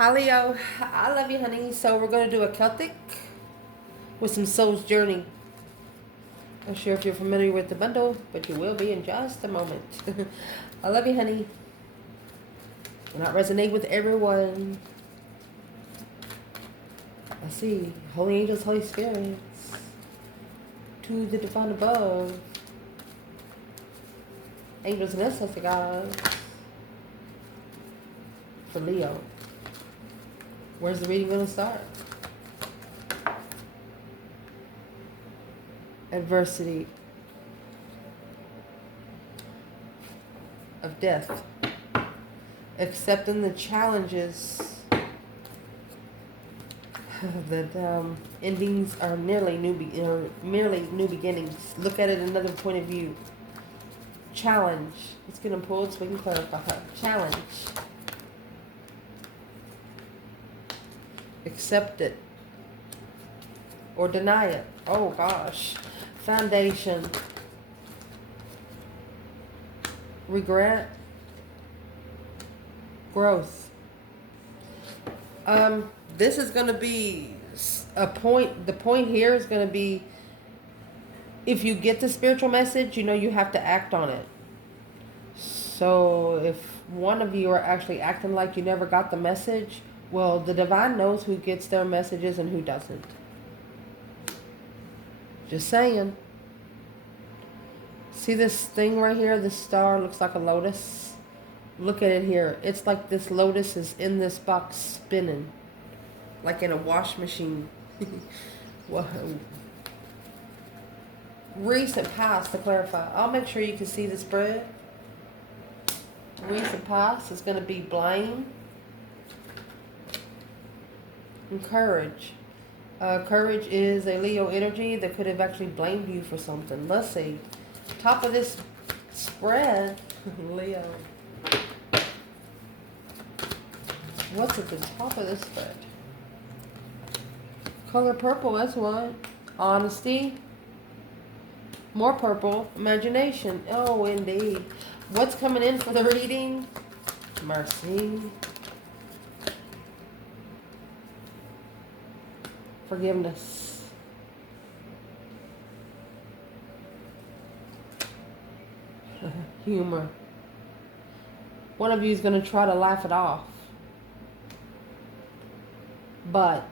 Hi Leo, I love you, honey. So we're going to do a Celtic with some Soul's Journey. I'm sure if you're familiar with the bundle, but you will be in just a moment. I love you, honey. And I resonate with everyone. I see holy angels, holy spirits, to the divine above, angels and ancestor gods for Leo. Where's the reading going to start? Adversity of death, accepting the challenges that endings are merely new beginnings. Look at it another point of view. Challenge. Let's get them pulled so we can clarify. Challenge. Accept it or deny it. Oh gosh. Foundation. Regret. Growth. This is going to be a point. The point here is going to be, if you get the spiritual message, you know you have to act on it. So if one of you are actually acting like you never got the message, well, the divine knows who gets their messages and who doesn't. Just saying. See this thing right here? This star looks like a lotus. Look at it here. It's like this lotus is in this box spinning. Like in a wash machine. Well, recent past, to clarify. I'll make sure you can see the spread. Recent past is going to be blame and courage. Courage is a Leo energy that could have actually blamed you for something. Let's see. Top of this spread, Leo. What's at the top of this spread? Color purple, that's what. Honesty. More purple. Imagination. Oh, indeed. What's coming in for the reading? Mercy. Forgiveness. Humor. One of you is going to try to laugh it off. But,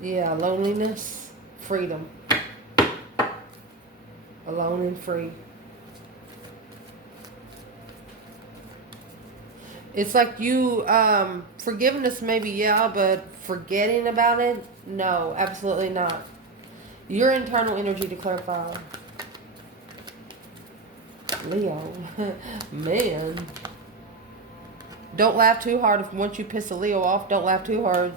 yeah, loneliness, freedom. Alone and free. It's like you, forgiveness maybe, yeah, but forgetting about it, no, absolutely not. Your internal energy to clarify. Leo, man. Don't laugh too hard. If once you piss a Leo off, don't laugh too hard.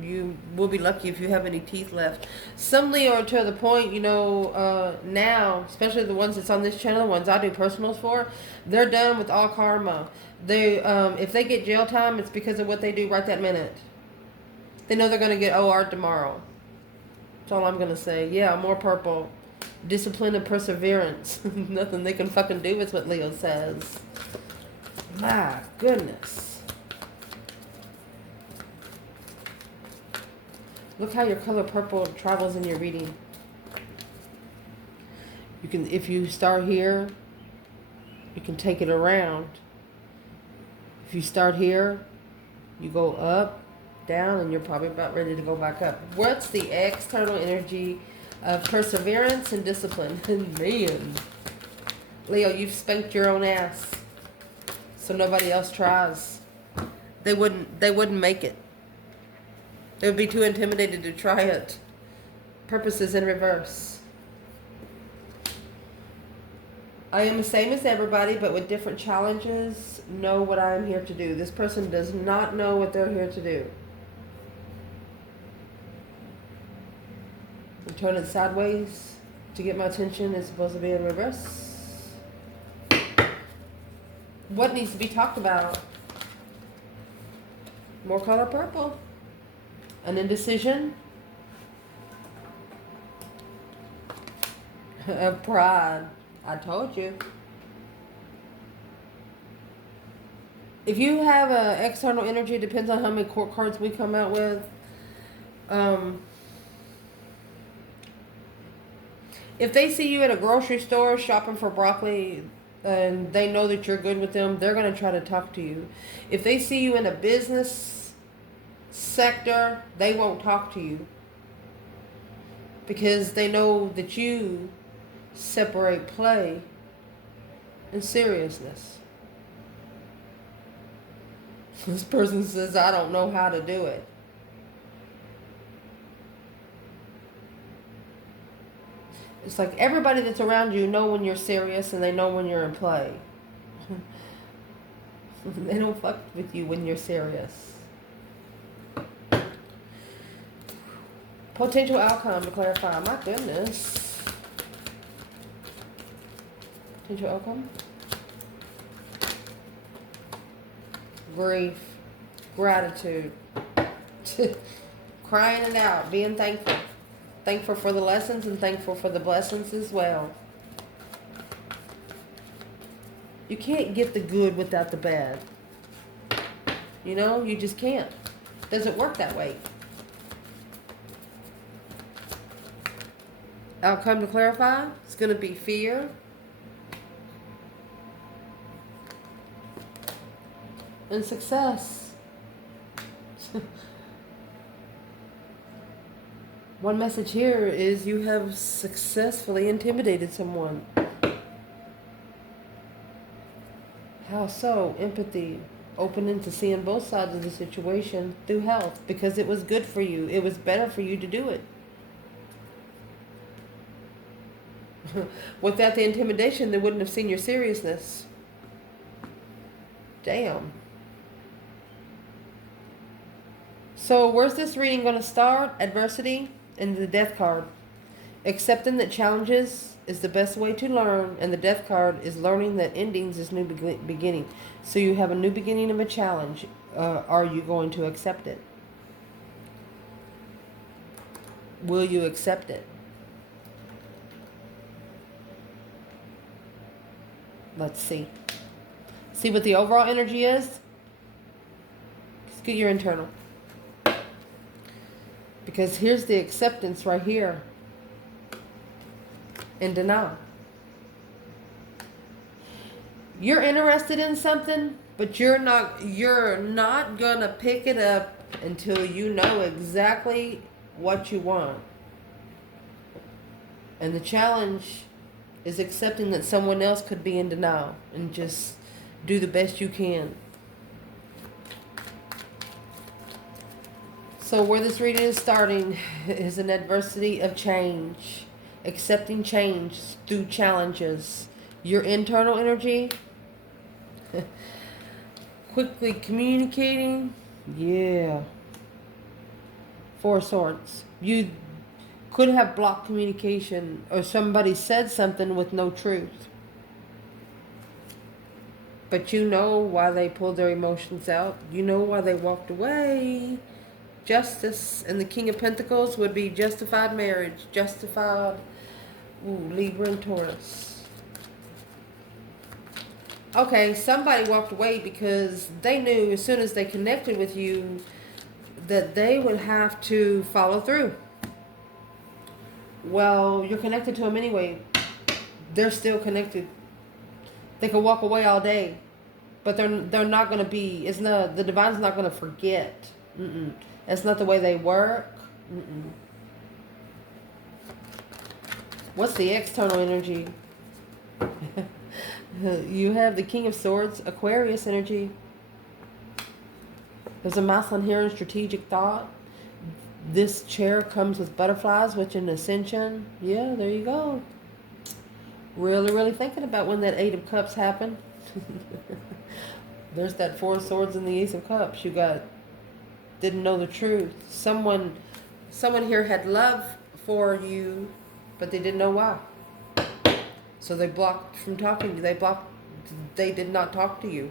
You will be lucky if you have any teeth left. Some Leo are to the point, now, especially the ones that's on this channel, the ones I do personals for, they're done with all karma. They, if they get jail time, it's because of what they do right that minute. They know they're going to get OR tomorrow. That's all I'm going to say. Yeah, more purple. Discipline and perseverance. Nothing they can fucking do is what Leo says. My goodness. Look how your color purple travels in your reading. You can, if you start here, you can take it around. If you start here, you go up, down, and you're probably about ready to go back up. What's the external energy of perseverance and discipline? Man. Leo, you've spanked your own ass. So nobody else tries. They wouldn't make it. They would be too intimidated to try it. Purpose is in reverse. I am the same as everybody, but with different challenges. Know what I am here to do. This person does not know what they're here to do. I'm turning sideways to get my attention. It's supposed to be in reverse. What needs to be talked about? More color purple. An indecision. Pride. I told you. If you have a external energy, it depends on how many court cards we come out with. If they see you at a grocery store shopping for broccoli and they know that you're good with them, they're going to try to talk to you. If they see you in a business sector, they won't talk to you because they know that you separate play and seriousness. This person says, I don't know how to do it. It's like everybody that's around you know when you're serious and they know when you're in play. They don't fuck with you when you're serious. Potential outcome to clarify. My goodness. Potential outcome. Grief. Gratitude. Crying it out. Being thankful. Thankful for the lessons and thankful for the blessings as well. You can't get the good without the bad. You know, you just can't. Doesn't work that way. Outcome to clarify, it's going to be fear and success. One message here is you have successfully intimidated someone. How so? Empathy. Opening to seeing both sides of the situation through health. Because it was good for you. It was better for you to do it. Without the intimidation, they wouldn't have seen your seriousness. Damn. So where's this reading going to start? Adversity and the death card. Accepting that challenges is the best way to learn, and the death card is learning that endings is new beginning. So you have a new beginning of a challenge. Are you going to accept it? Will you accept it? Let's see. See what the overall energy is? Let's get your internal. Because here's the acceptance right here. And denial. You're interested in something, but you're not gonna pick it up until you know exactly what you want. And the challenge is accepting that someone else could be in denial and just do the best you can. So where this reading is starting is an adversity of change. Accepting change through challenges. Your internal energy. Quickly communicating. Yeah. Four of Swords. You could have blocked communication, or somebody said something with no truth. But you know why they pulled their emotions out. You know why they walked away. Justice and the King of Pentacles would be justified marriage. Justified Libra and Taurus. Okay, somebody walked away because they knew as soon as they connected with you that they would have to follow through. Well, you're connected to them anyway. They're still connected. They could walk away all day, but they're not going to be. It's not, the divine's not going to forget. That's not the way they work. What's the external energy? You have the King of Swords, Aquarius energy. There's a masculine here in strategic thought. This chair comes with butterflies, which in ascension. Yeah, there you go. Really, really thinking about when that Eight of Cups happened. There's that Four of Swords and the Ace of Cups. You didn't know the truth. Someone here had love for you, but they didn't know why. So they blocked from talking to you. They did not talk to you.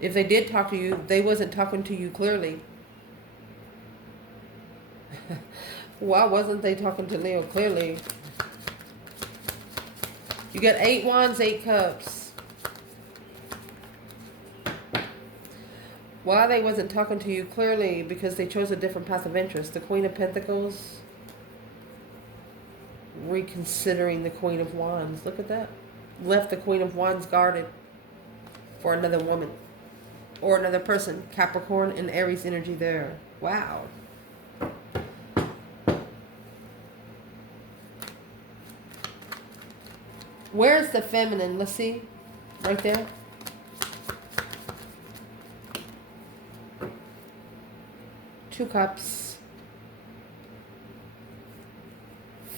If they did talk to you, they wasn't talking to you clearly. Why wasn't they talking to Leo clearly? You got 8 Wands, 8 Cups. Why they wasn't talking to you clearly? Because they chose a different path of interest. The Queen of Pentacles reconsidering the Queen of Wands. Look at that. Left the Queen of Wands guarded for another woman or another person. Capricorn and Aries energy there. Wow. Where's the feminine? Let's see. Right there. Two Cups.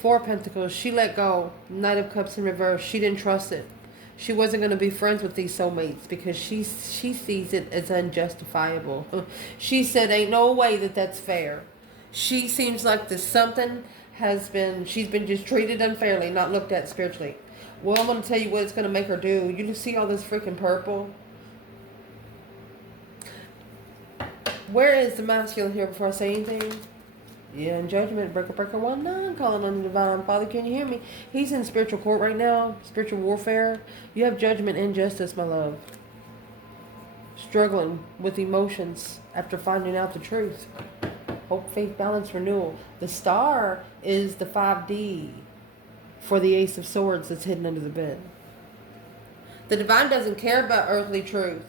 Four Pentacles. She let go. Knight of Cups in reverse. She didn't trust it. She wasn't going to be friends with these soulmates because she sees it as unjustifiable. She said, ain't no way that that's fair. She seems like there's something she's been just treated unfairly, not looked at spiritually. Well, I'm going to tell you what it's going to make her do. You just see all this freaking purple? Where is the masculine here before I say anything? Yeah, in Judgment, breaker 1-9, calling on the Divine Father. Can you hear me? He's in spiritual court right now, spiritual warfare. You have judgment and justice, my love. Struggling with emotions after finding out the truth. Hope, faith, balance, renewal. The star is the 5D for the Ace of Swords that's hidden under the bed. The Divine doesn't care about earthly truth,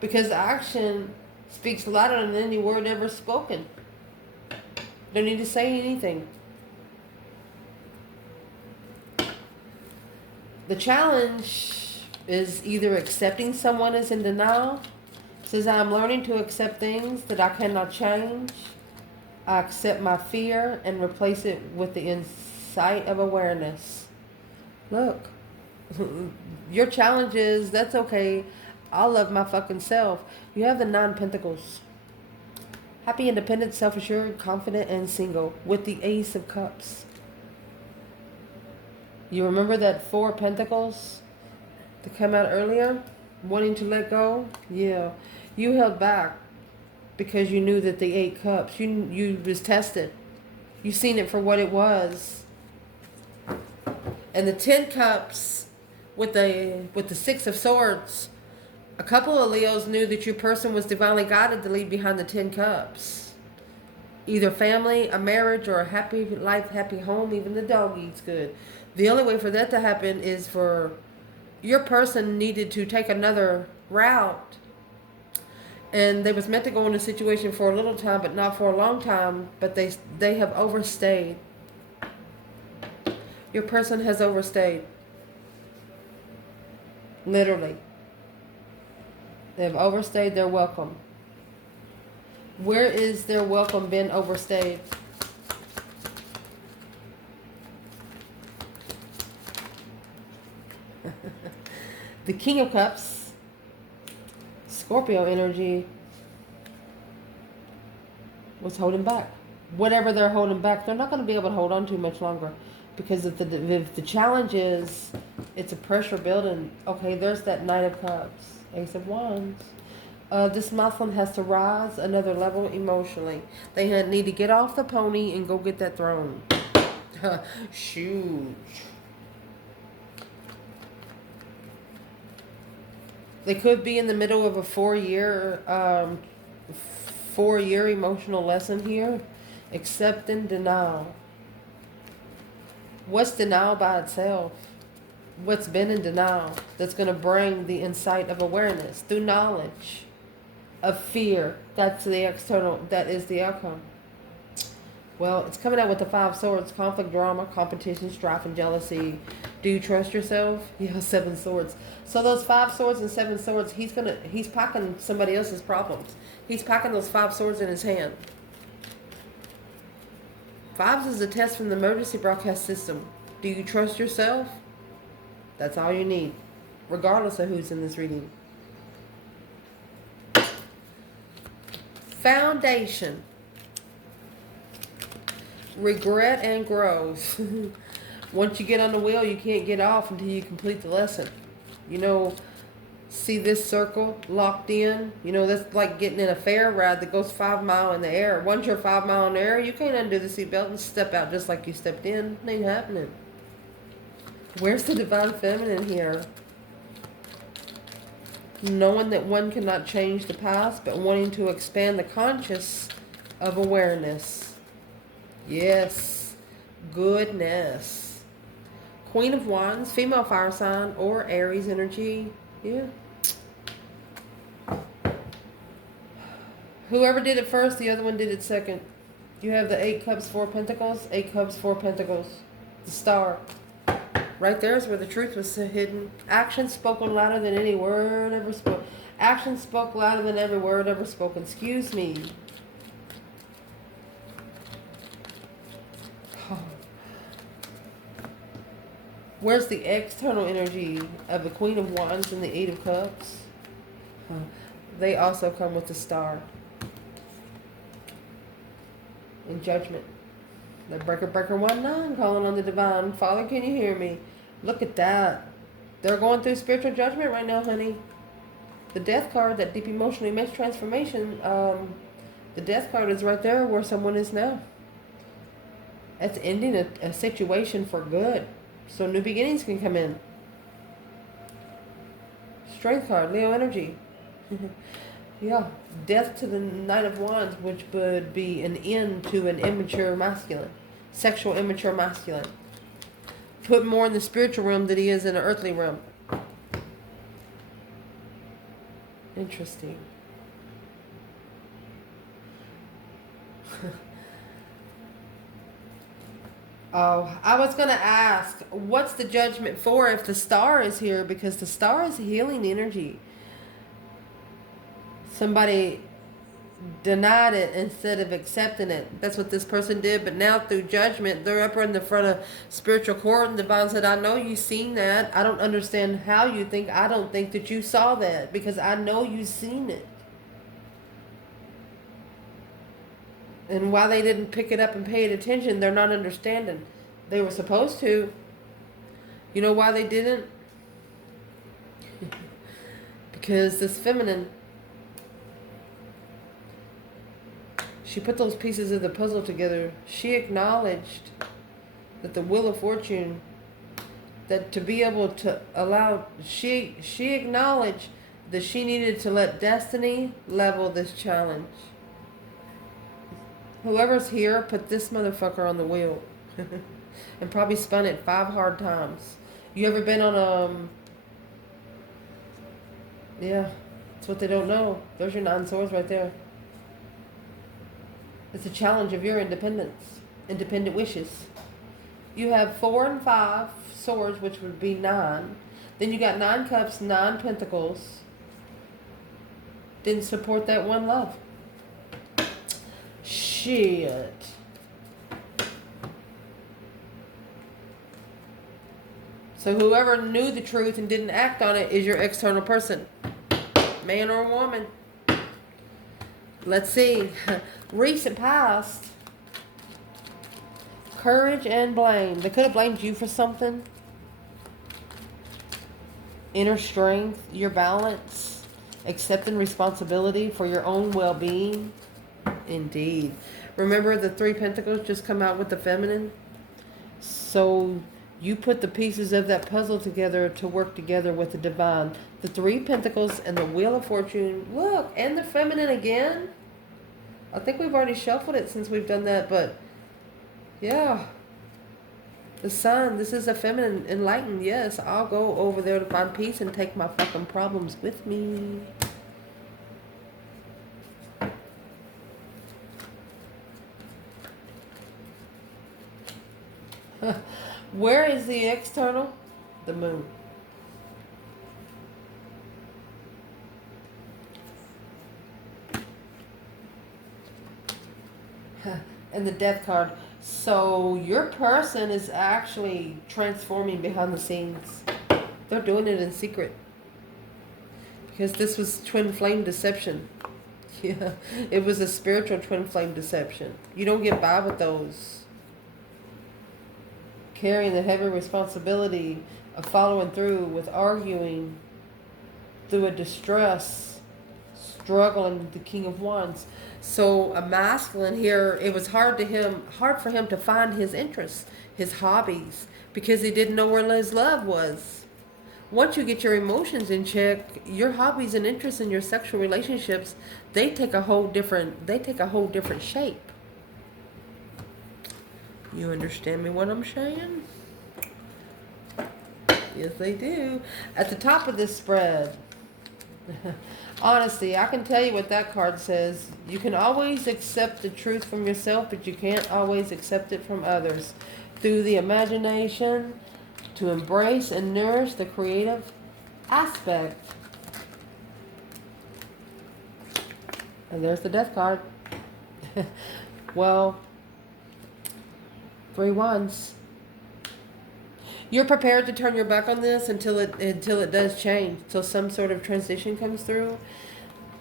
because action speaks louder than any word ever spoken. Don't need to say anything. The challenge is either accepting someone as in denial. It says, I am learning to accept things that I cannot change. I accept my fear and replace it with the insight of awareness. Look, your challenge is, that's okay. I love my fucking self. You have the 9 Pentacles. Happy, independent, self-assured, confident, and single. With the Ace of Cups. You remember that 4 Pentacles that came out earlier? Wanting to let go? Yeah. You held back because you knew that the 8 Cups, you was tested. You seen it for what it was. And the 10 Cups with the 6 of Swords. A couple of Leos knew that your person was divinely guided to leave behind the 10 Cups. Either family, a marriage, or a happy life, happy home. Even the dog eats good. The only way for that to happen is for your person needed to take another route. And they was meant to go in a situation for a little time, but not for a long time. But they have overstayed. Your person has overstayed. Literally. They've overstayed their welcome. Where is their welcome been overstayed? The King of Cups. Scorpio energy was holding back. Whatever they're holding back, they're not going to be able to hold on to much longer. Because if the challenge is, it's a pressure building. Okay, there's that Knight of Cups. Ace of Wands. This Muslim has to rise another level emotionally. They need to get off the pony and go get that throne. Shoot. They could be in the middle of a 4-year emotional lesson here. Accept and denial. What's denial by itself? What's been in denial that's going to bring the insight of awareness through knowledge of fear. That's the external, that is the outcome. Well, it's coming out with the 5 Swords: conflict, drama, competition, strife, and jealousy. Do you trust yourself? Yeah, 7 Swords. So those 5 Swords and 7 Swords, he's packing somebody else's problems. He's packing those 5 Swords in his hand. 5s is a test from the emergency broadcast system. Do you trust yourself? That's all you need, regardless of who's in this reading. Foundation. Regret and growth. Once you get on the wheel, you can't get off until you complete the lesson. You know, see this circle locked in? You know, that's like getting in a fair ride that goes 5 miles in the air. Once you're 5 miles in the air, you can't undo the seatbelt and step out just like you stepped in. It ain't happening. Where's the divine feminine here? knowing that one cannot change the past, but wanting to expand the conscious of awareness. Yes, goodness. Queen of Wands, female fire sign, or Aries energy. Yeah. Whoever did it first, the other one did it second. You have the 8 cups, 4 pentacles, 8 cups, 4 pentacles. The star. Right there is where the truth was hidden. Action spoken louder than any word ever spoken. Action spoke louder than every word ever spoken. Excuse me. Oh. Where's the external energy of the Queen of Wands and the 8 of Cups? Oh. They also come with the star. In judgment. The breaker 1-9 calling on the divine. Father, can you hear me? Look at that. They're going through spiritual judgment right now, honey. The death card, that deep emotional image transformation, the death card is right there where someone is now. That's ending a situation for good. So new beginnings can come in. Strength card, Leo energy. Yeah, death to the Knight of Wands, which would be an end to an immature masculine. Sexual immature masculine. Put more in the spiritual realm than he is in the earthly realm. Interesting. Oh, I was going to ask, what's the judgment for if the star is here? Because the star is healing energy. Somebody denied it instead of accepting it. That's what this person did. But now through judgment, they're up in the front of spiritual court, and the divine said, I know you've seen that. I don't understand how you think. I don't think that you saw that, because I know you've seen it. And why they didn't pick it up and pay it attention, they're not understanding. They were supposed to. You know why they didn't? Because this feminine, she put those pieces of the puzzle together. She acknowledged that the Wheel of Fortune, that to be able to allow, she acknowledged that she needed to let destiny level this challenge. Whoever's here put this motherfucker on the wheel and probably spun it 5 hard times. You ever been on yeah, that's what they don't know. There's your 9 swords right there. It's a challenge of your independence, independent wishes. You have 4 and 5 swords, which would be 9. Then you got 9 cups, 9 pentacles. Didn't support that one love. Shit. So whoever knew the truth and didn't act on it is your external person. Man or woman. Let's see. Recent past. Courage and blame. They could have blamed you for something. Inner strength, your balance, accepting responsibility for your own well-being. Indeed. Remember the 3 pentacles just come out with the feminine? So you put the pieces of that puzzle together to work together with the divine. The 3 pentacles and the Wheel of Fortune. Look, and the feminine again. I think we've already shuffled it since we've done that, but yeah. The Sun, this is a feminine, enlightened. Yes, I'll go over there to find peace and take my fucking problems with me. Where is the external? The Moon. And the Death card. So your person is actually transforming behind the scenes. They're doing it in secret. Because this was twin flame deception. Yeah, it was a spiritual twin flame deception. You don't get by with those. Carrying the heavy responsibility of following through with arguing through a distress, struggling with the King of Wands. So a masculine here, it was hard for him to find his interests, his hobbies, because he didn't know where his love was. once you get your emotions in check, your hobbies and interests in your sexual relationships, they take a whole different shape. You understand me what I'm saying? Yes, they do. At the top of this spread, honesty, I can tell you what that card says. You can always accept the truth from yourself, but you can't always accept it from others. Through the imagination, to embrace and nourish the creative aspect. And there's the death card. Well, 3 wands. You're prepared to turn your back on this until it does change, until some sort of transition comes through.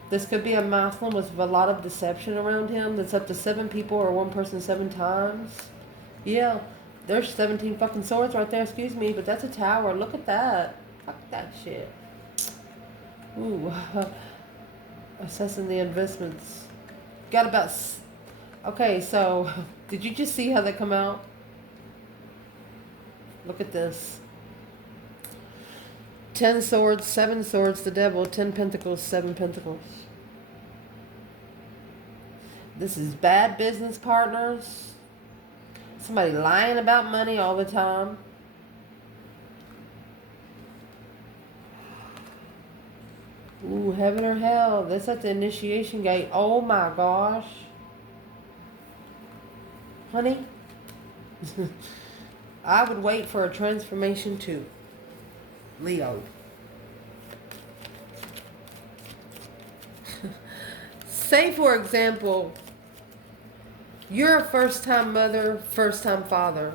This could be a masculine with a lot of deception around him. That's up to 7 people or 1 person 7 times. Yeah, there's 17 fucking swords right there. Excuse me, but that's a tower. Look at that. Fuck that shit. Ooh, assessing the investments. Got about. Okay, so did you just see how they come out? Look at this. 10 swords, 7 swords, the devil, 10 pentacles, 7 pentacles. This is bad business partners. Somebody lying about money all the time. Ooh, heaven or hell. That's at the initiation gate. Oh my gosh. Honey. I would wait for a transformation too. Leo. Say, for example, you're a first-time mother, first-time father.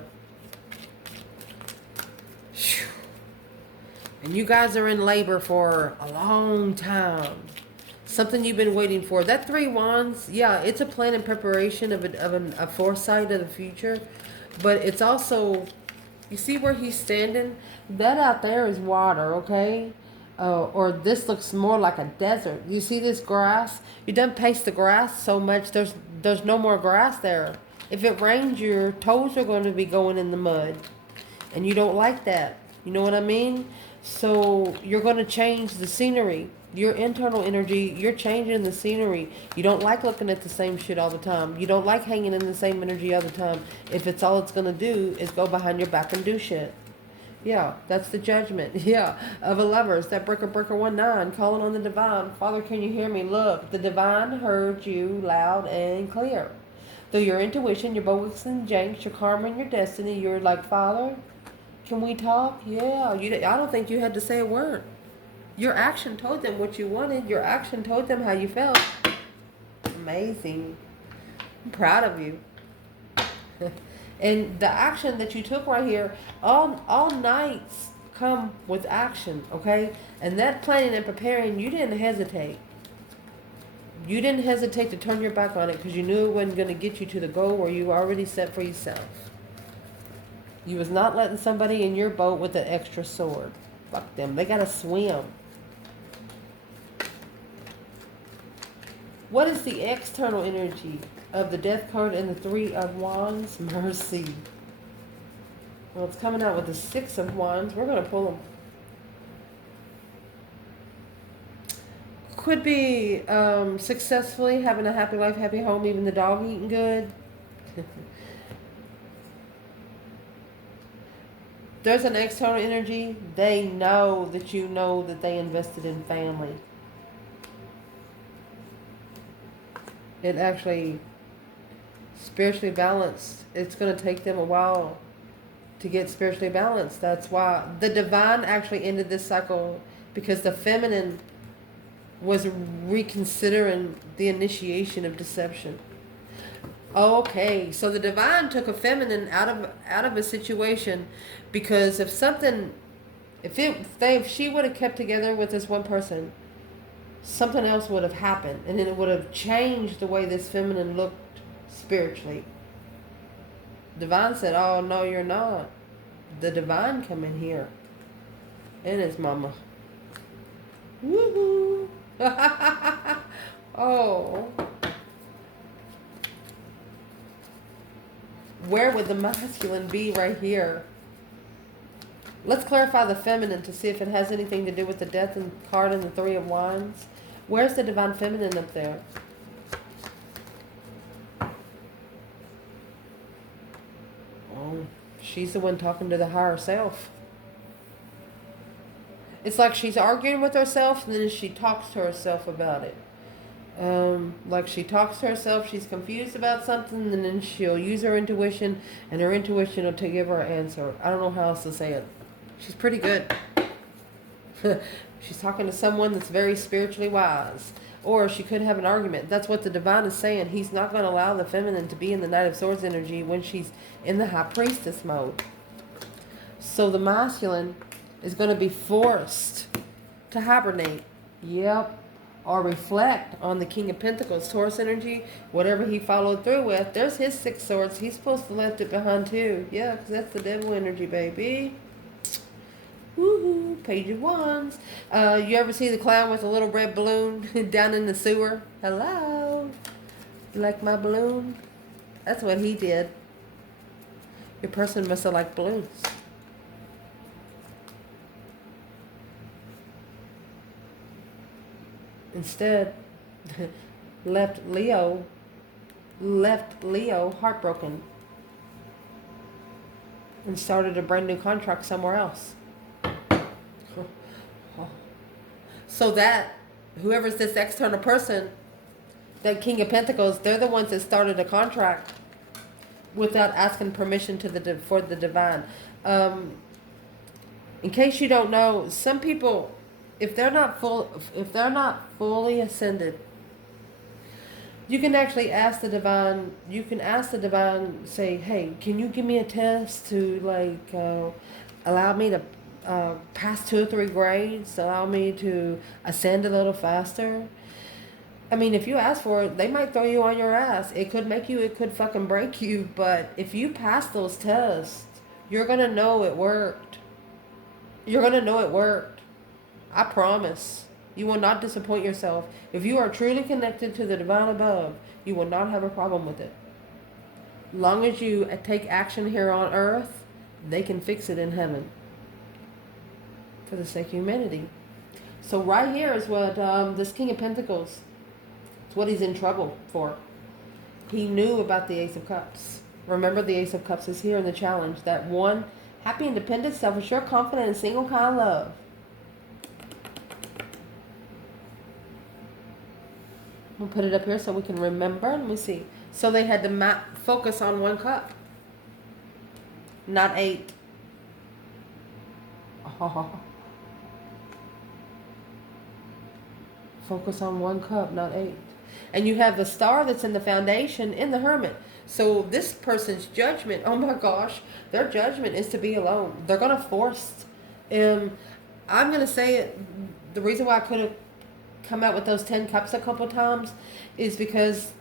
And you guys are in labor for a long time. Something you've been waiting for. That 3 wands, yeah, it's a plan and preparation of a foresight of the future. But it's also... You see where he's standing? That out there is water, okay? Or this looks more like a desert. You see this grass? You done paste the grass so much, there's no more grass there. If it rains, your toes are going to be going in the mud. And you don't like that. You know what I mean? So you're going to change the scenery. Your internal energy, you're changing the scenery. You don't like looking at the same shit all the time. You don't like hanging in the same energy all the time. If it's all it's going to do is go behind your back and do shit. Yeah, that's the judgment. Yeah, of a lover. It's that breaker 19 calling on the divine. Father, can you hear me? Look, the divine heard you loud and clear. Through your intuition, your bogus and janks, your karma and your destiny, you're like, Father, can we talk? Yeah. I don't think you had to say a word. Your action told them what you wanted. Your action told them how you felt. Amazing. I'm proud of you. And the action that you took right here, all nights come with action, okay? And that planning and preparing, you didn't hesitate. You didn't hesitate to turn your back on it because you knew it wasn't going to get you to the goal where you already set for yourself. You was not letting somebody in your boat with an extra sword. Fuck them. They got to swim. What is the external energy of the death card and the 3 of wands? Mercy. Well, it's coming out with the 6 of wands. We're going to pull them. Could be successfully having a happy life, happy home, even the dog eating good. There's an external energy. They know that they invested in family. It actually spiritually balanced. It's going to take them a while to get spiritually balanced. That's why the divine actually ended this cycle, because the feminine was reconsidering the initiation of deception. Okay, so the divine took a feminine out of a situation, because if she would have kept together with this one person, something else would have happened, and then it would have changed the way this feminine looked spiritually. Divine said, oh, no, you're not. The divine come in here. And it's mama. Woohoo. Oh. Where would the masculine be right here? Let's clarify the feminine to see if it has anything to do with the death and card and the Three of Wands. Where's the divine feminine up there? Oh, she's the one talking to the higher self. It's like she's arguing with herself and then she talks to herself about it. Like she talks to herself, she's confused about something, and then she'll use her intuition, and her intuition will give her an answer. I don't know how else to say it. She's pretty good. She's talking to someone that's very spiritually wise. Or she could have an argument. That's what the divine is saying. He's not going to allow the feminine to be in the Knight of Swords energy when she's in the High Priestess mode. So the masculine is going to be forced to hibernate. Yep. Or reflect on the King of Pentacles, Taurus energy, whatever he followed through with. There's his 6 swords. He's supposed to left it behind too. Yeah, because that's the devil energy, baby. Woohoo, Page of Wands. You ever see the clown with a little red balloon down in the sewer? Hello. You like my balloon? That's what he did. Your person must have liked balloons. Instead, left Leo heartbroken and started a brand new contract somewhere else. So that whoever's this external person, that King of Pentacles, they're the ones that started a contract without asking permission to for the divine. In case you don't know, some people, if they're not fully ascended, you can actually ask the divine. You can ask the divine, say, "Hey, can you give me a test to allow me to pass 2 or 3 grades, allow me to ascend a little faster?" I mean, if you ask for it, they might throw you on your ass. It could make you, it could fucking break you. But if you pass those tests, you're gonna know it worked. You're gonna know it worked. I promise. You will not disappoint yourself. If you are truly connected to the divine above, you will not have a problem with it. Long as you take action here on earth, they can fix it in heaven. For the sake of humanity. So right here is what this King of Pentacles, it's what he's in trouble for. He knew about the Ace of Cups. Remember, the Ace of Cups is here in the challenge. That one, happy, independent, self-assured, confident, and single kind love. We'll put it up here so we can remember. Let me see. So they had to focus on 1 cup, not 8. Oh. Focus on 1 cup, not 8. And you have the star that's in the foundation in the Hermit. So this person's judgment, oh my gosh, their judgment is to be alone. They're going to force. I'm going to say it. The reason why I could have come out with those 10 cups a couple times is because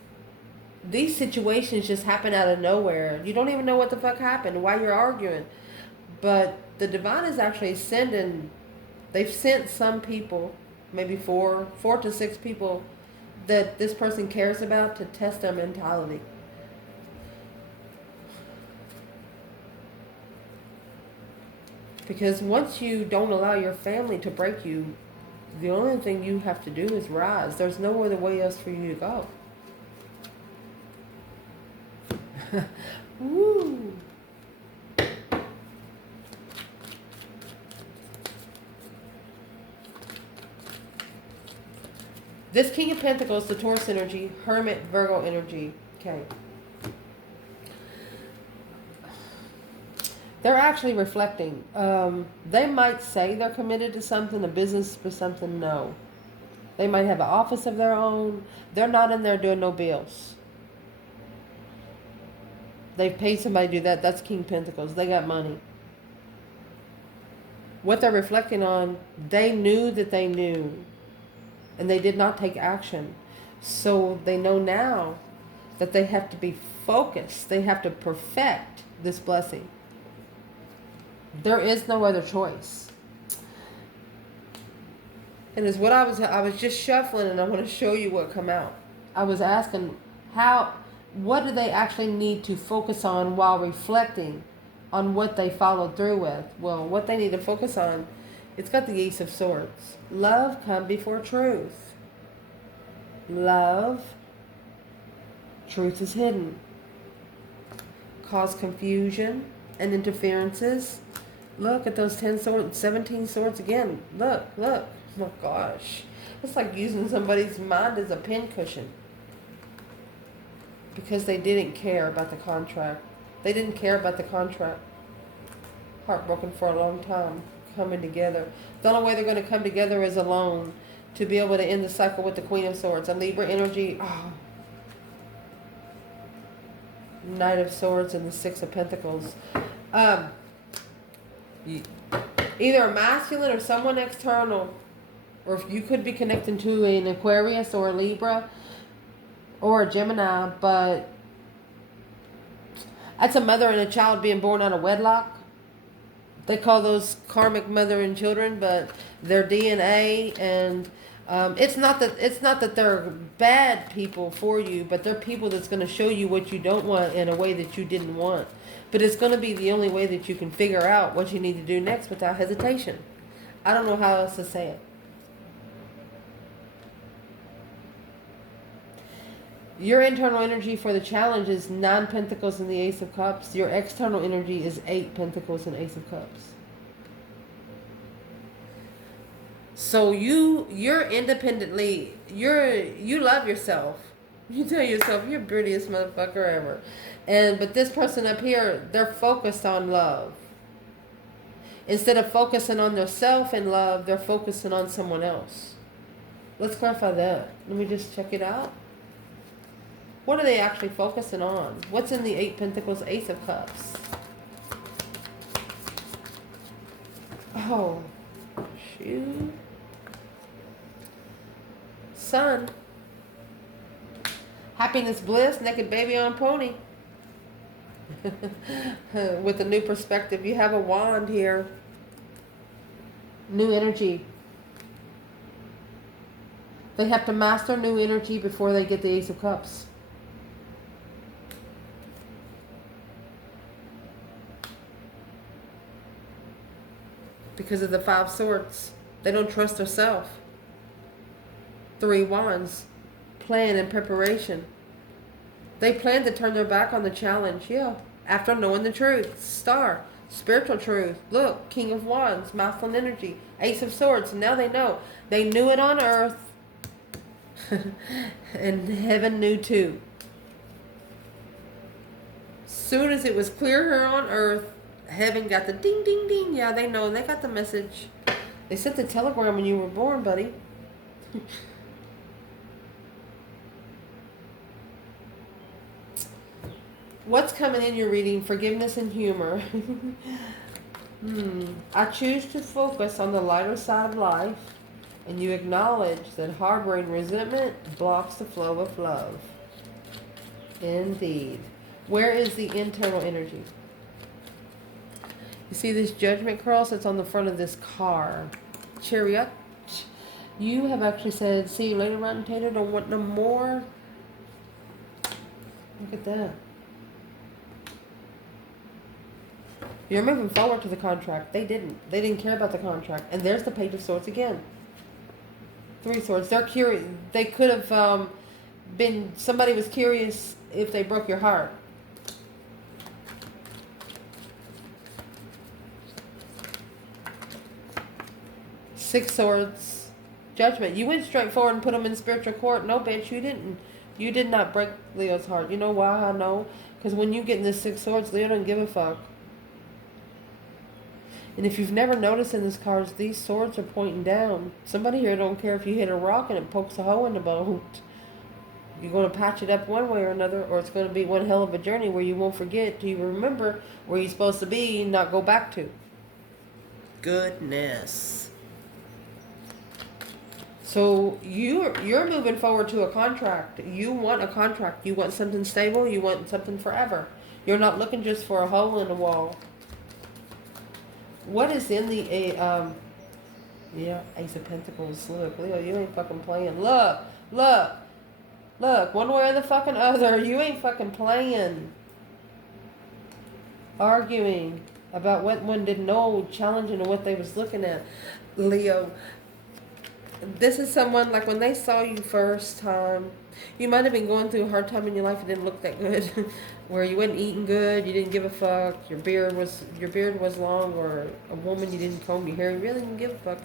these situations just happen out of nowhere. You don't even know what the fuck happened, why you're arguing. But the divine is actually sending, they've sent some people, maybe 4 to 6 people that this person cares about to test their mentality. Because once you don't allow your family to break you, the only thing you have to do is rise. There's no other way else for you to go. Woo. This King of Pentacles, the Taurus energy, Hermit, Virgo energy. Okay. They're actually reflecting. They might say they're committed to something, a business or something. No. They might have an office of their own. They're not in there doing no bills. They've paid somebody to do that. That's King of Pentacles. They got money. What they're reflecting on, they knew that they knew. And they did not take action. So they know now that they have to be focused. They have to perfect this blessing. There is no other choice. And it's what I was just shuffling, and I want to show you what come out. I was asking what do they actually need to focus on while reflecting on what they followed through with. Well, what they need to focus on, it's got the Ace of Swords. Love come before truth. Love, truth is hidden. Cause confusion and interferences. Look at those 10 swords, 17 swords again. Look. Oh my gosh. It's like using somebody's mind as a pincushion. Because they didn't care about the contract. They didn't care about the contract. Heartbroken for a long time. Coming together. The only way they're going to come together is alone. To be able to end the cycle with the Queen of Swords. A Libra energy. Oh. Knight of Swords and the Six of Pentacles. Either a masculine or someone external. Or if you could be connecting to an Aquarius or a Libra. Or a Gemini. But that's a mother and a child being born out of wedlock. They call those karmic mother and children, but their DNA and it's not that they're bad people for you, but they're people that's going to show you what you don't want in a way that you didn't want. But it's going to be the only way that you can figure out what you need to do next without hesitation. I don't know how else to say it. Your internal energy for the challenge is 9 Pentacles and the Ace of Cups. Your external energy is 8 Pentacles and Ace of Cups. So you're independently, you love yourself. You tell yourself you're the prettiest motherfucker ever. But this person up here, they're focused on love. Instead of focusing on themselves in love, they're focusing on someone else. Let's clarify that. Let me just check it out. What are they actually focusing on? What's in the 8 Pentacles, Ace of Cups? Oh, shoot. Sun. Happiness, bliss, naked baby on pony. With a new perspective. You have a wand here. New energy. They have to master new energy before they get the Ace of Cups. Because of the 5 swords. They don't trust themselves. 3 wands. Plan and preparation. They plan to turn their back on the challenge. Yeah. After knowing the truth. Star. Spiritual truth. Look. King of Wands. Masculine energy. Ace of Swords. Now they know. They knew it on earth. And heaven knew too. Soon as it was clear here on earth, heaven got the ding, ding, ding. Yeah, they know. They got the message. They sent the telegram when you were born, buddy. What's coming in your reading? Forgiveness and humor. I choose to focus on the lighter side of life, and you acknowledge that harboring resentment blocks the flow of love. Indeed. Where is the internal energy? You see this judgment cross that's on the front of this car. Chariot. You have actually said, see you later, Rotten Tater. Don't want no more. Look at that. You're moving forward to the contract. They didn't. They didn't care about the contract. And there's the Page of Swords again. 3 swords. They're curious. They could have been, somebody was curious if they broke your heart. Six swords. Judgment. You went straight forward and put them in spiritual court. No, bitch, you didn't. You did not break Leo's heart. You know why I know? Because when you get in the 6 swords, Leo doesn't give a fuck. And if you've never noticed in this cards, these swords are pointing down. Somebody here don't care if you hit a rock and it pokes a hole in the boat. You're going to patch it up one way or another, or it's going to be one hell of a journey where you won't forget till you remember where you're supposed to be and not go back to. Goodness. So you're moving forward to a contract. You want a contract. You want something stable. You want something forever. You're not looking just for a hole in the wall. What is in the Ace of Pentacles? Look, Leo, you ain't fucking playing. Look. One way or the fucking other. You ain't fucking playing. Arguing. about what one didn't know, challenging to what they was looking at. Leo, this is someone, like when they saw you first time, you might have been going through a hard time in your life. It didn't look that good, where you wasn't eating good, you didn't give a fuck, your beard was long, or a woman, you didn't comb your hair, you really didn't give a fuck.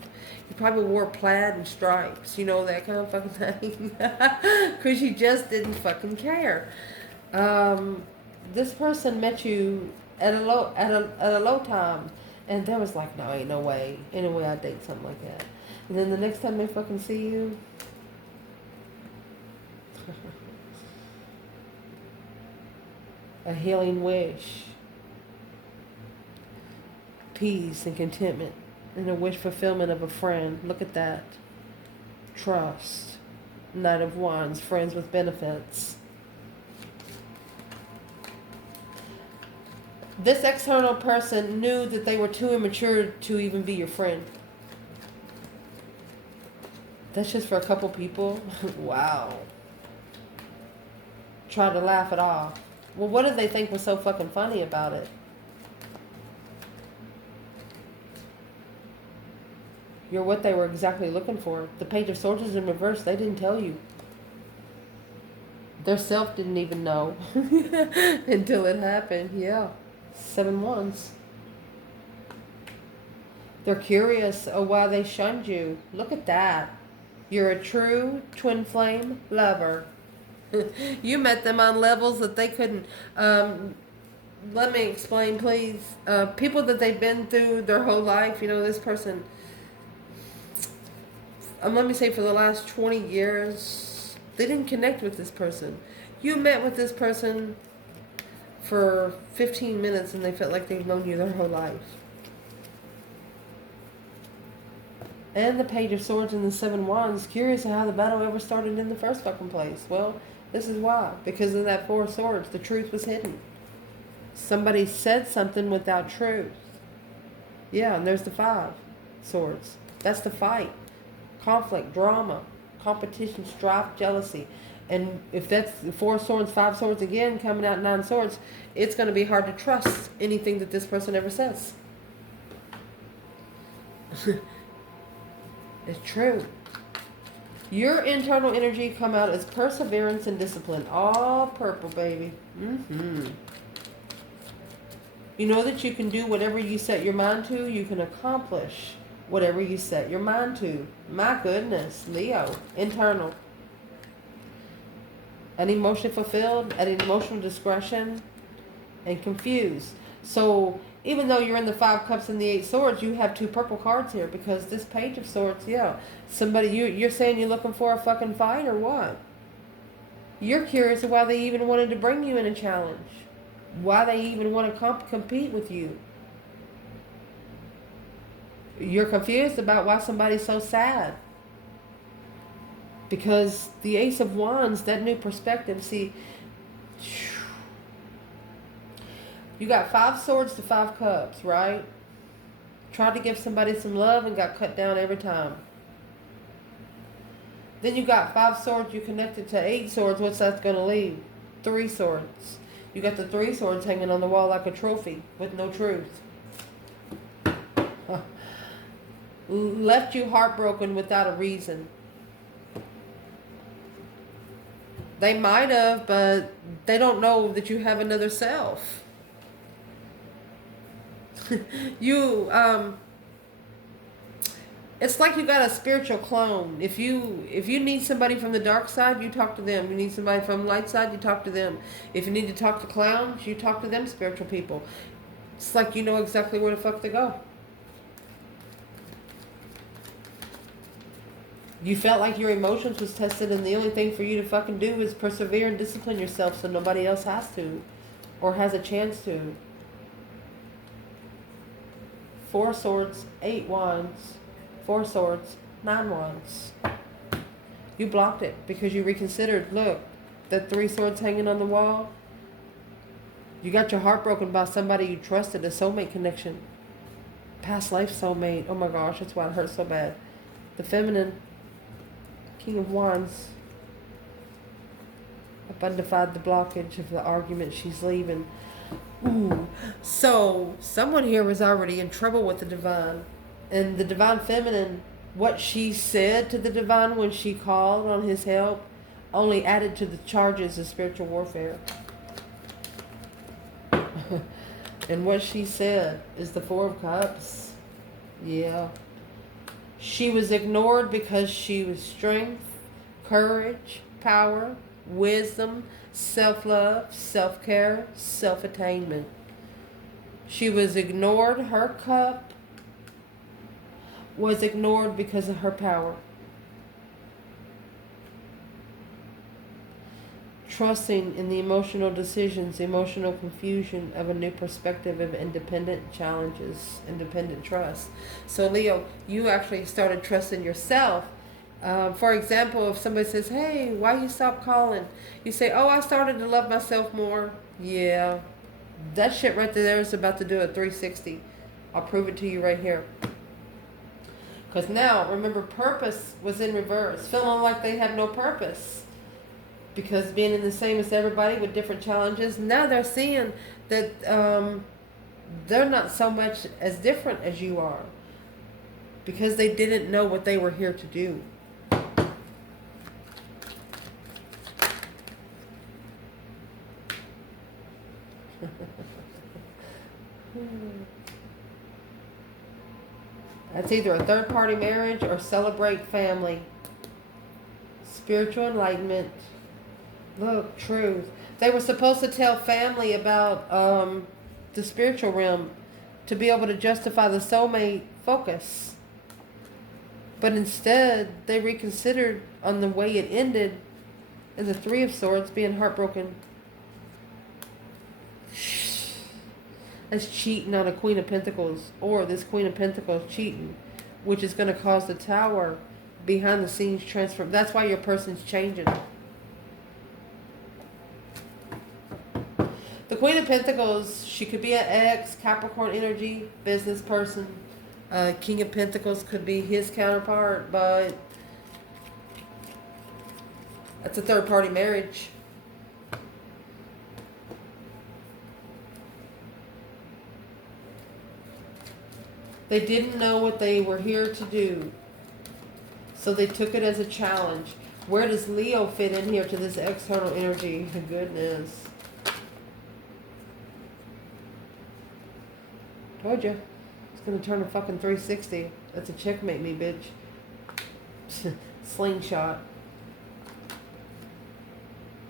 You probably wore plaid and stripes, you know, that kind of fucking thing, because you just didn't fucking care. This person met you at a low time, and there was like, no, ain't no way, I'd date something like that. And then the next time they fucking see you, a healing wish, peace and contentment, and a wish fulfillment of a friend. Look at that. Trust. Knight of Wands, friends with benefits. This external person knew that they were too immature to even be your friend. That's just for a couple people. Wow. Try to laugh it off. Well, what did they think was so fucking funny about it? You're what they were exactly looking for. The Page of Swords is in reverse. They didn't tell you. Their self didn't even know until it happened. Yeah. 7 Wands. They're curious of why they shunned you. Look at that. You're a true twin flame lover. You met them on levels that they couldn't. Let me explain, please. People that they've been through their whole life, you know, this person, let me say for the last 20 years, they didn't connect with this person. You met with this person for 15 minutes and they felt like they've known you their whole life. And the Page of Swords and the 7 Wands, curious of how the battle ever started in the first fucking place. Well, this is why. Because of that 4 Swords, the truth was hidden. Somebody said something without truth. Yeah, and there's the 5 Swords. That's the fight. Conflict, drama, competition, strife, jealousy. And if that's 4 Swords, 5 Swords again, coming out 9 Swords, it's going to be hard to trust anything that this person ever says. It's true. Your internal energy come out as perseverance and discipline. All purple, baby. You know that you can do whatever you set your mind to. You can accomplish whatever you set your mind to. My goodness, Leo. Internal. An emotion fulfilled, at emotional discretion, and confused. So even though you're in the 5 Cups and the 8 Swords, you have 2 purple cards here, because this Page of Swords, yeah, somebody, you're saying you're looking for a fucking fight or what? You're curious of why they even wanted to bring you in a challenge, why they even want to compete with you. You're confused about why somebody's so sad. Because the Ace of Wands, that new perspective, see, you got 5 Swords to 5 Cups, right? Tried to give somebody some love and got cut down every time. Then you got 5 Swords, you connected to 8 Swords, what's that going to leave? 3 Swords. You got the 3 Swords hanging on the wall like a trophy with no truth. Left you heartbroken without a reason. They might have, but they don't know that you have another self. It's like you got a spiritual clone. If you need somebody from the dark side, you talk to them. You need somebody from the light side, you talk to them. If you need to talk to clowns, you talk to them spiritual people. It's like you know exactly where the fuck to go. You felt like your emotions was tested, and the only thing for you to fucking do is persevere and discipline yourself so nobody else has to, or has a chance to. 4 Swords, 8 Wands, 4 Swords, 9 Wands. You blocked it because you reconsidered. Look, the 3 Swords hanging on the wall. You got your heart broken by somebody you trusted, a soulmate connection. Past life soulmate. Oh my gosh, that's why it hurts so bad. The feminine. King of Wands. Up undefied the blockage of the argument she's leaving. Ooh. So someone here was already in trouble with the divine. And the divine feminine, what she said to the divine when she called on his help, only added to the charges of spiritual warfare. And what she said is the Four of Cups. Yeah. She was ignored because she was strength, courage, power, wisdom, self-love, self-care, self-attainment. She was ignored. Her cup was ignored because of her power. Trusting in the emotional decisions, emotional confusion of a new perspective of independent challenges, independent trust. So Leo, you actually started trusting yourself. For example, if somebody says, hey, why you stop calling? You say, oh, I started to love myself more. Yeah, that shit right there is about to do a 360. I'll prove it to you right here. Because now, remember, purpose was in reverse. Feeling like they have no purpose. Because being in the same as everybody with different challenges, now they're seeing that they're not so much as different as you are. Because they didn't know what they were here to do. That's either a third-party marriage or celebrate family. Spiritual enlightenment. Look, truth. They were supposed to tell family about the spiritual realm to be able to justify the soulmate focus. But instead, they reconsidered on the way it ended in the Three of Swords being heartbroken. That's cheating on a Queen of Pentacles, or this Queen of Pentacles cheating, which is going to cause the Tower behind the scenes transform. That's why your person's changing. The Queen of Pentacles, she could be an ex, Capricorn energy, business person. King of Pentacles could be his counterpart, but that's a third-party marriage. They didn't know what they were here to do, so they took it as a challenge. Where does Leo fit in here to this external energy? Goodness. Told you. It's going to turn a fucking 360. That's a checkmate me, bitch. Slingshot.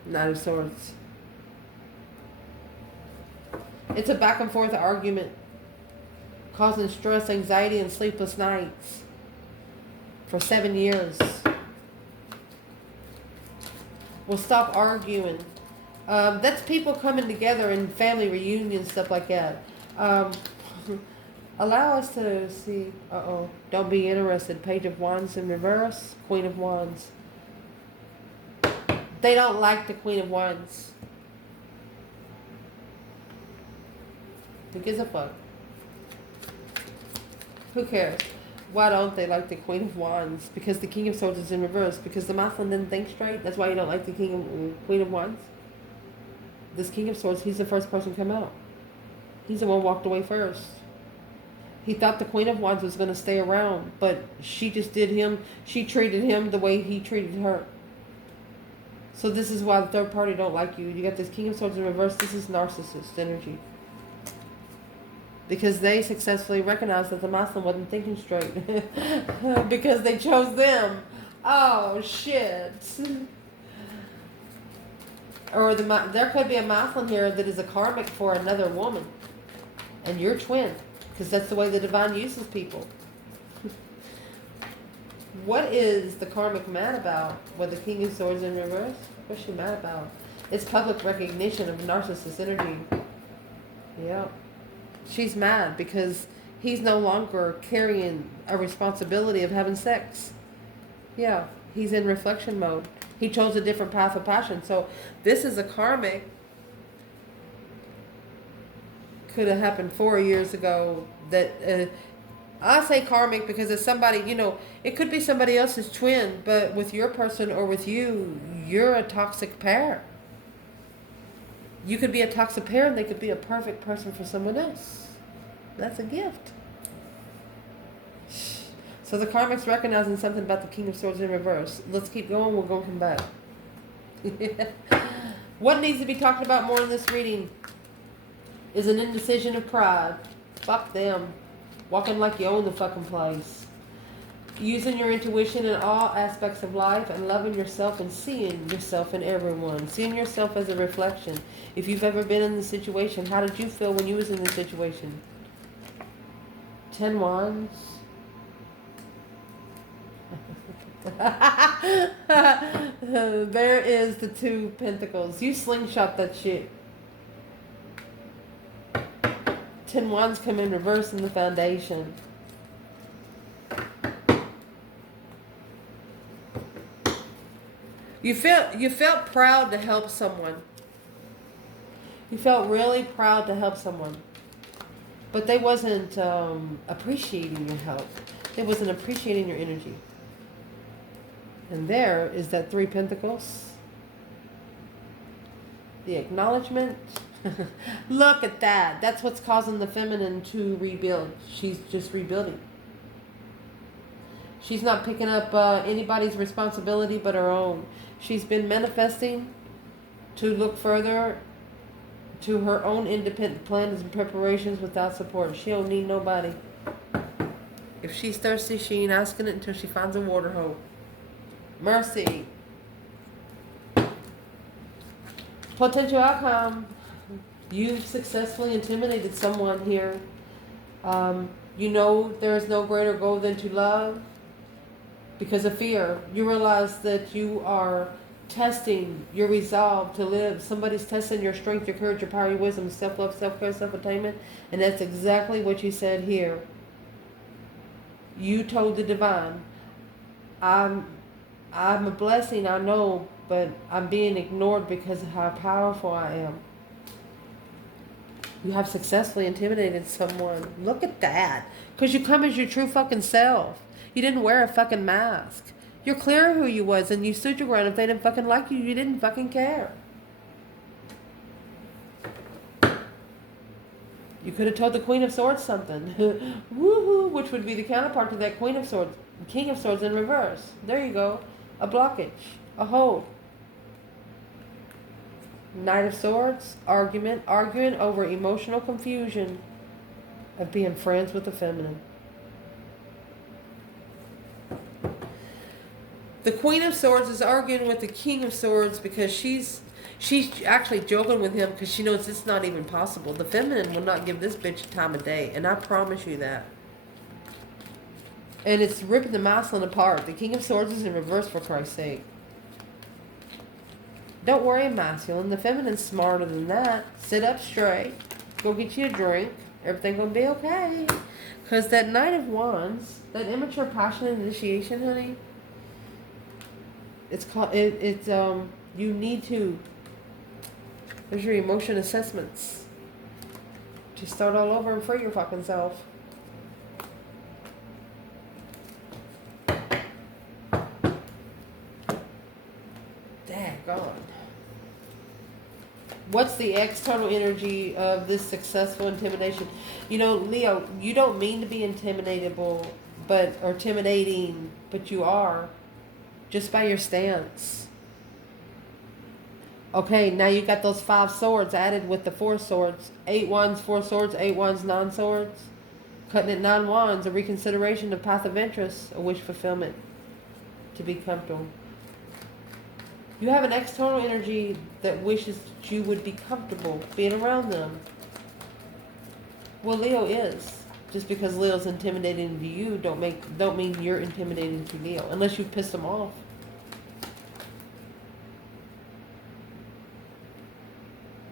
Knight of Swords. It's a back and forth argument, causing stress, anxiety, and sleepless nights for 7 years. We'll stop arguing. That's people coming together in family reunions, stuff like that. Allow us to see. Don't be interested. Page of Wands in reverse. Queen of Wands. They don't like the Queen of Wands. Who gives a fuck? Who cares? Why don't they like the Queen of Wands? Because the King of Swords is in reverse. Because the masculine didn't think straight. That's why you don't like the Queen of Wands. This King of Swords, he's the first person to come out. He's the one who walked away first. He thought the Queen of Wands was going to stay around, but she just did him. She treated him the way he treated her. So this is why the third party don't like you. You got this King of Swords in reverse. This is narcissist energy. Because they successfully recognized that the masculine wasn't thinking straight. Because they chose them. Oh, shit. Or there could be a masculine here that is a karmic for another woman. And you're twin. Because that's the way the divine uses people. What is the karmic mad about with the King of Swords in reverse? What's she mad about? It's public recognition of narcissist energy. Yeah. She's mad because he's no longer carrying a responsibility of having sex. Yeah. He's in reflection mode. He chose a different path of passion. So this is a karmic. Could have happened 4 years ago. That I say karmic because it's somebody, it could be somebody else's twin, but with your person or with you, you're a toxic pair. You could be a toxic parent. They could be a perfect person for someone else. That's a gift. So the karmic's recognizing something about the King of Swords in reverse. Let's keep going. We're going to come back. What needs to be talked about more in this reading is an indecision of pride. Fuck them. Walking like you own the fucking place. Using your intuition in all aspects of life and loving yourself and seeing yourself in everyone. Seeing yourself as a reflection. If you've ever been in the situation, how did you feel when you was in the situation? 10 Wands. There is the 2 Pentacles. You slingshot that shit. 10 Wands come in reverse in the foundation. You felt proud to help someone. You felt really proud to help someone. But they wasn't appreciating your help. They wasn't appreciating your energy. And there is that 3 Pentacles. The acknowledgement. Look at that. That's what's causing the feminine to rebuild. She's just rebuilding. She's not picking up anybody's responsibility but her own. She's been manifesting to look further to her own independent plans and preparations without support. She don't need nobody. If she's thirsty, she ain't asking it until she finds a water hole. Mercy. Potential outcome. You've successfully intimidated someone here. You know there is no greater goal than to love. Because of fear, you realize that you are testing your resolve to live. Somebody's testing your strength, your courage, your power, your wisdom, self-love, self-care, self-attainment. And that's exactly what you said here. You told the divine, I'm a blessing, I know, but I'm being ignored because of how powerful I am. You have successfully intimidated someone. Look at that. Because you come as your true fucking self. You didn't wear a fucking mask. You're clear who you was and you stood your ground. If they didn't fucking like you, you didn't fucking care. You could have told the Queen of Swords something. Woohoo, which would be the counterpart to that Queen of Swords. King of Swords in reverse. There you go. A blockage. A hold. Knight of Swords. Argument. Arguing over emotional confusion of being friends with the feminine. The Queen of Swords is arguing with the King of Swords because she's actually joking with him because she knows it's not even possible. The feminine will not give this bitch a time of day, and I promise you that. And it's ripping the masculine apart. The King of Swords is in reverse, for Christ's sake. Don't worry, masculine. The feminine's smarter than that. Sit up straight. Go get you a drink. Everything's going to be okay. Because that Knight of Wands, that immature passion initiation, honey, it's called, you need to, there's your emotion assessments. Just start all over and free your fucking self. Daggone. What's the external energy of this successful intimidation? You know, Leo, you don't mean to be intimidatable, or intimidating, but you are. Just by your stance. Okay, now you got those 5 swords added with the 4 swords. 8 wands, 4 swords, 8 wands, 9 swords. Cutting it 9 wands, a reconsideration of path of interest, a wish fulfillment. To be comfortable. You have an external energy that wishes that you would be comfortable being around them. Well, Leo is. Just because Leo's intimidating to you don't mean you're intimidating to Leo. Unless you piss them off.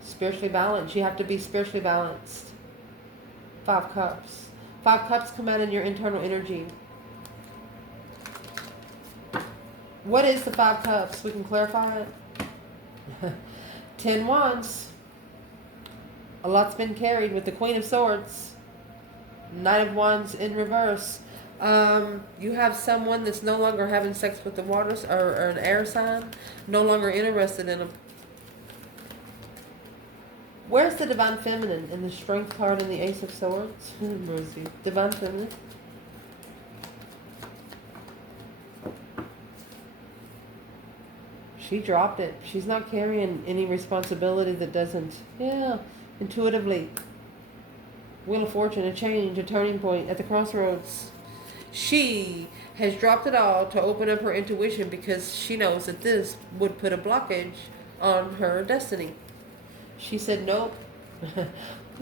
Spiritually balanced. You have to be spiritually balanced. 5 cups. 5 cups come out in your internal energy. What is the 5 cups? We can clarify it. 10 wands. A lot's been carried with the Queen of Swords. Knight of Wands in reverse. You have someone that's no longer having sex with the waters or an air sign. No longer interested in them. Where's the Divine Feminine in the Strength card and the Ace of Swords? Mercy. Divine Feminine. She dropped it. She's not carrying any responsibility that doesn't. Yeah, intuitively. Wheel of Fortune, a change, a turning point at the crossroads. She has dropped it all to open up her intuition because she knows that this would put a blockage on her destiny. She said, nope.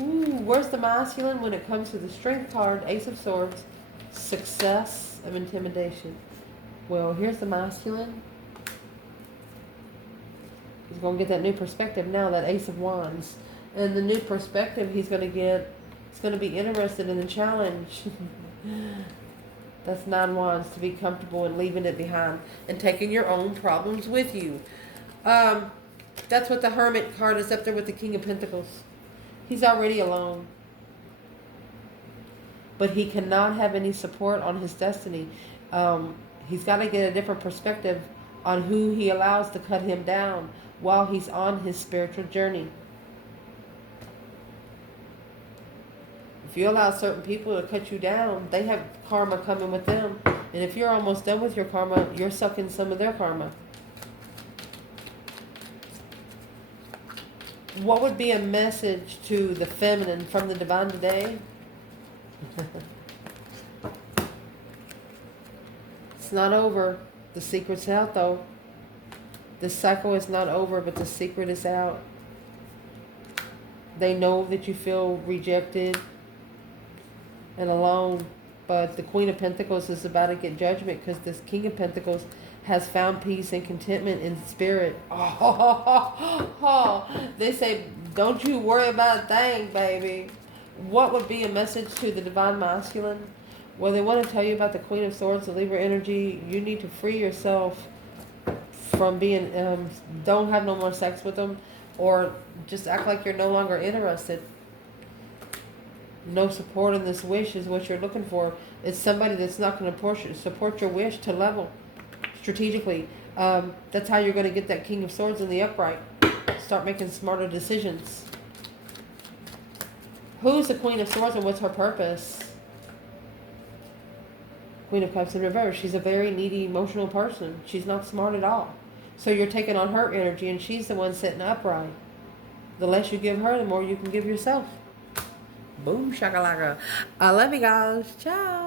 Ooh, where's the masculine when it comes to the Strength card, Ace of Swords, success of intimidation? Well, here's the masculine. He's going to get that new perspective now, that Ace of Wands. And the new perspective he's going to get, he's going to be interested in the challenge. That's 9 Wands, to be comfortable and leaving it behind and taking your own problems with you. That's what the Hermit card is up there with the King of Pentacles. He's already alone. But he cannot have any support on his destiny. He's got to get a different perspective on who he allows to cut him down while he's on his spiritual journey. If you allow certain people to cut you down, they have karma coming with them. And if you're almost done with your karma, you're sucking some of their karma. What would be a message to the feminine from the divine today? It's not over. The secret's out, though. The cycle is not over, but the secret is out. They know that you feel rejected and alone, but the Queen of Pentacles is about to get judgment because this King of Pentacles has found peace and contentment in spirit. They say, don't you worry about a thing, baby. What would be a message to the Divine Masculine? Well, they want to tell you about the Queen of Swords, the Libra energy. You need to free yourself from being, don't have no more sex with them, or just act like you're no longer interested. No support in this wish is what you're looking for. It's somebody that's not going to support your wish to level strategically. That's how you're going to get that King of Swords in the upright. Start making smarter decisions. Who's the Queen of Swords and what's her purpose? Queen of Cups in reverse. She's a very needy, emotional person. She's not smart at all. So you're taking on her energy, and she's the one sitting upright. The less you give her, the more you can give yourself. Boom shakalaka. I love you guys. Ciao.